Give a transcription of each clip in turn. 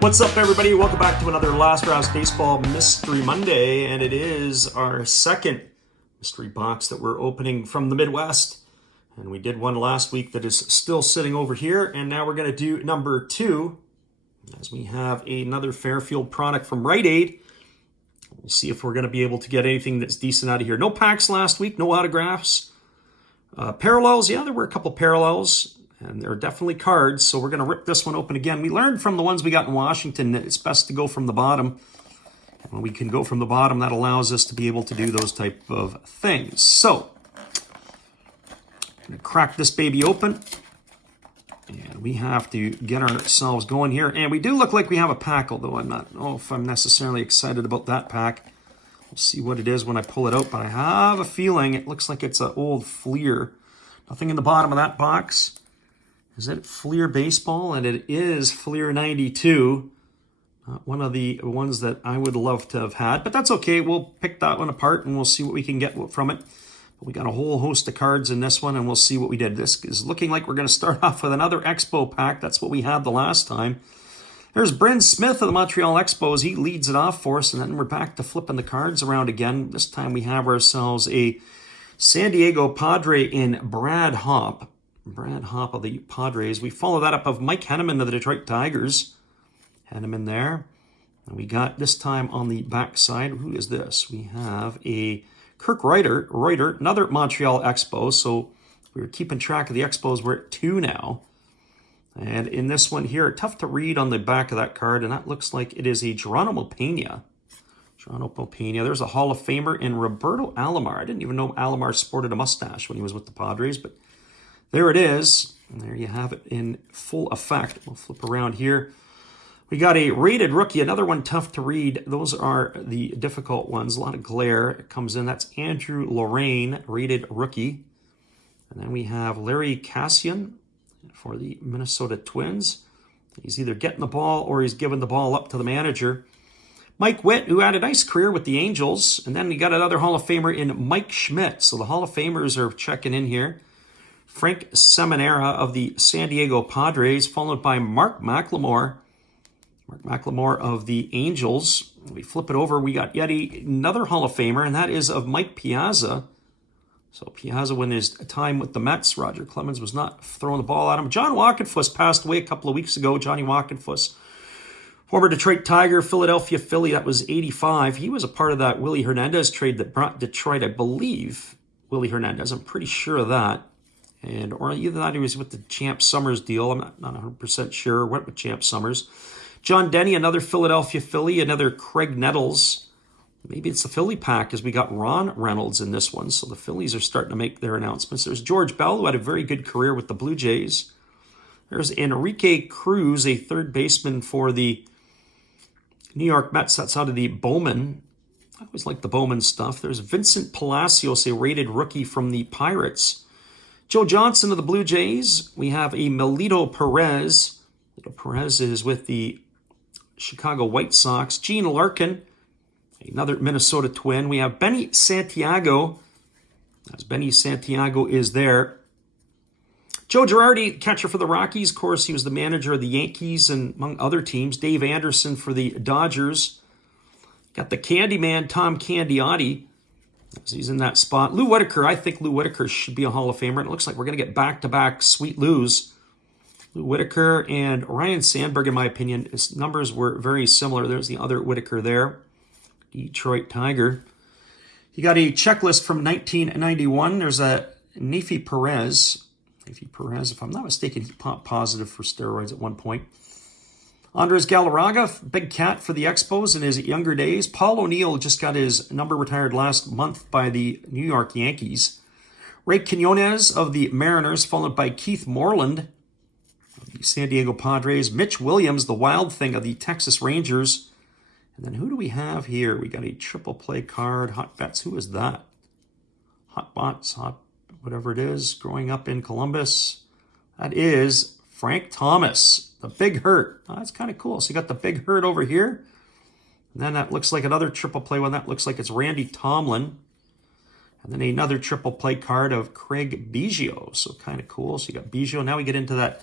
What's up, everybody? Welcome back to another Last Rouse Baseball Mystery Monday, and it is our second mystery box that we're opening from the Midwest. And we did one last week that is still sitting over here, and now we're going to do number 2, as we have another Fairfield product from Rite Aid. We'll see if we're going to be able to get anything that's decent out of here. No packs last week, no autographs. Parallels, yeah, there were a couple parallels. And they're definitely cards, so we're going to rip this one open again. We learned from the ones we got in Washington that it's best to go from the bottom. And when we can go from the bottom, that allows us to be able to do those type of things. So, I'm going to crack this baby open. And we have to get ourselves going here. And we do look like we have a pack, although I don't know if I'm necessarily excited about that pack. We'll see what it is when I pull it out, but I have a feeling it looks like it's an old Fleer. Nothing in the bottom of that box. Is it Fleer Baseball? And it is Fleer 92. Not one of the ones that I would love to have had, but that's okay. We'll pick that one apart and we'll see what we can get from it. But we got a whole host of cards in this one, and we'll see what we did. This is looking like we're going to start off with another Expo pack. That's what we had the last time. There's Bryn Smith of the Montreal Expos. He leads it off for us, and then we're back to flipping the cards around again. This time we have ourselves a San Diego Padre in Brad Hopp. Brad Hopp of the Padres. We follow that up of Mike Henneman of the Detroit Tigers. Henneman there. And we got this time on the backside. Who is this? We have a Kirk Reuter, another Montreal Expos. So we're keeping track of the Expos. We're at 2 now. And in this one here, tough to read on the back of that card. And that looks like it is a Geronimo Pena. Geronimo Pena. There's a Hall of Famer in Roberto Alomar. I didn't even know Alomar sported a mustache when he was with the Padres, but there it is. And there you have it in full effect. We'll flip around here. We got a rated rookie, another one tough to read. Those are the difficult ones. A lot of glare comes in. That's Andrew Lorraine, rated rookie. And then we have Larry Cassian for the Minnesota Twins. He's either getting the ball or he's giving the ball up to the manager. Mike Witt, who had a nice career with the Angels. And then we got another Hall of Famer in Mike Schmidt. So the Hall of Famers are checking in here. Frank Seminara of the San Diego Padres, followed by Mark McLemore. Mark McLemore of the Angels. We flip it over. We got yet another Hall of Famer, and that is of Mike Piazza. So Piazza, when his time with the Mets, Roger Clemens was not throwing the ball at him. John Walkenfuss passed away a couple of weeks ago. Johnny Walkenfuss, former Detroit Tiger, Philadelphia Philly. That was 85. He was a part of that Willie Hernandez trade that brought Detroit, I believe, Willie Hernandez. I'm pretty sure of that. Or either that he was with the Champ Summers deal. I'm not 100% sure. Went with Champ Summers. John Denny, another Philadelphia Philly. Another Craig Nettles. Maybe it's the Philly pack, as we got Ron Reynolds in this one. So the Phillies are starting to make their announcements. There's George Bell, who had a very good career with the Blue Jays. There's Enrique Cruz, a third baseman for the New York Mets. That's out of the Bowman. I always like the Bowman stuff. There's Vincent Palacios, a rated rookie from the Pirates. Joe Johnson of the Blue Jays. We have a Melito Perez. Melito Perez is with the Chicago White Sox. Gene Larkin, another Minnesota Twin. We have Benny Santiago. As Benny Santiago is there. Joe Girardi, catcher for the Rockies. Of course, he was the manager of the Yankees and among other teams. Dave Anderson for the Dodgers. Got the Candyman, Tom Candiotti. He's in that spot. Lou Whitaker, I think Lou Whitaker should be a Hall of Famer. And it looks like we're going to get back-to-back sweet Lou's. Lou Whitaker and Ryan Sandberg, in my opinion, his numbers were very similar. There's the other Whitaker there. Detroit Tiger. You got a checklist from 1991. There's a Nefi Perez. Nefi Perez, if I'm not mistaken, he popped positive for steroids at one point. Andres Galarraga, big cat for the Expos in his younger days. Paul O'Neill just got his number retired last month by the New York Yankees. Ray Quinones of the Mariners, followed by Keith Moreland of the San Diego Padres. Mitch Williams, the Wild Thing of the Texas Rangers. And then who do we have here? We got a triple play card. Hot Bets. Who is that? Hot Bots, Hot whatever it is, growing up in Columbus. That is Frank Thomas, the Big Hurt. Oh, that's kind of cool. So you got the Big Hurt over here. And then that looks like another triple play one. That looks like it's Randy Tomlin. And then another triple play card of Craig Biggio. So kind of cool. So you got Biggio. Now we get into that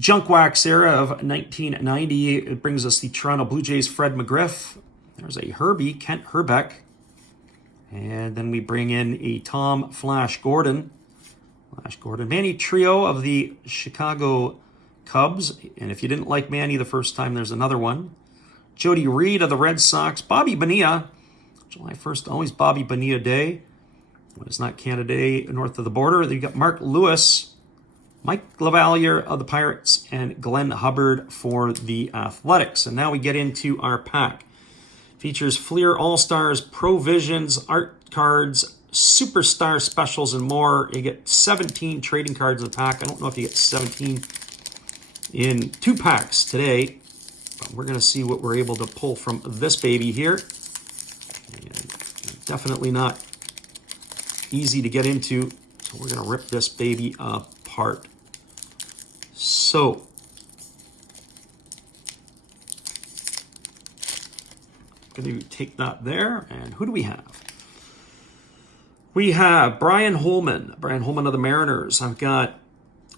Junk Wax era of 1990. It brings us the Toronto Blue Jays Fred McGriff. There's a Herbie, Kent Herbeck. And then we bring in a Tom Flash Gordon. Manny Trio of the Chicago Cubs. And if you didn't like Manny the first time, there's another one. Jody Reed of the Red Sox. Bobby Bonilla. July 1st, always Bobby Bonilla Day. When it's not Canada Day north of the border. Then you got Mark Lewis, Mike Lavalier of the Pirates, and Glenn Hubbard for the Athletics. And now we get into our pack. Features Fleer All-Stars, Provisions, Art Cards, Superstar Specials, and more. You get 17 trading cards in the pack. I don't know if you get 17 in 2 packs today. But we're going to see what we're able to pull from this baby here. And definitely not easy to get into. So we're going to rip this baby apart. So, I'm going to take that there. And who do we have? We have Brian Holman of the Mariners. I've got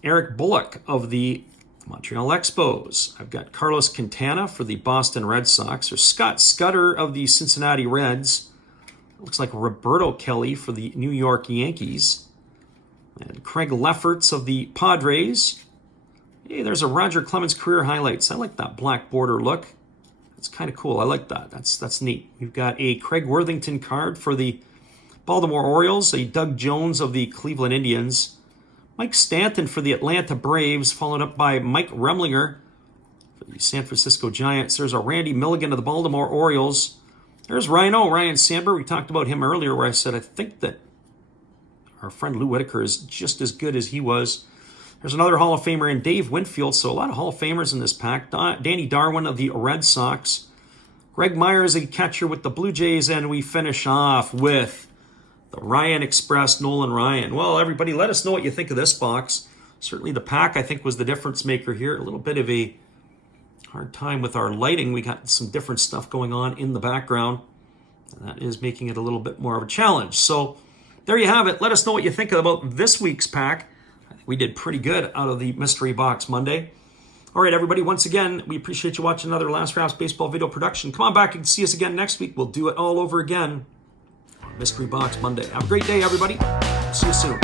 Eric Bullock of the Montreal Expos. I've got Carlos Quintana for the Boston Red Sox. There's Scott Scudder of the Cincinnati Reds. Looks like Roberto Kelly for the New York Yankees. And Craig Lefferts of the Padres. Hey, there's a Roger Clemens career highlights. I like that black border look. That's kind of cool. I like that. That's neat. We've got a Craig Worthington card for the Baltimore Orioles. A Doug Jones of the Cleveland Indians. Mike Stanton for the Atlanta Braves, followed up by Mike Remlinger for the San Francisco Giants. There's a Randy Milligan of the Baltimore Orioles. There's Ryan Sandberg. We talked about him earlier where I said I think that our friend Lou Whitaker is just as good as he was. There's another Hall of Famer in Dave Winfield, so a lot of Hall of Famers in this pack. Danny Darwin of the Red Sox. Greg Myers, a catcher with the Blue Jays, and we finish off with the Ryan Express, Nolan Ryan. Well, everybody, let us know what you think of this box. Certainly the pack, I think, was the difference maker here. A little bit of a hard time with our lighting. We got some different stuff going on in the background. And that is making it a little bit more of a challenge. So there you have it. Let us know what you think about this week's pack. I think we did pretty good out of the Mystery Box Monday. All right, everybody, once again, we appreciate you watching another Last Drafts Baseball video production. Come on back and see us again next week. We'll do it all over again. Mystery Box Monday. Have a great day, everybody. See you soon.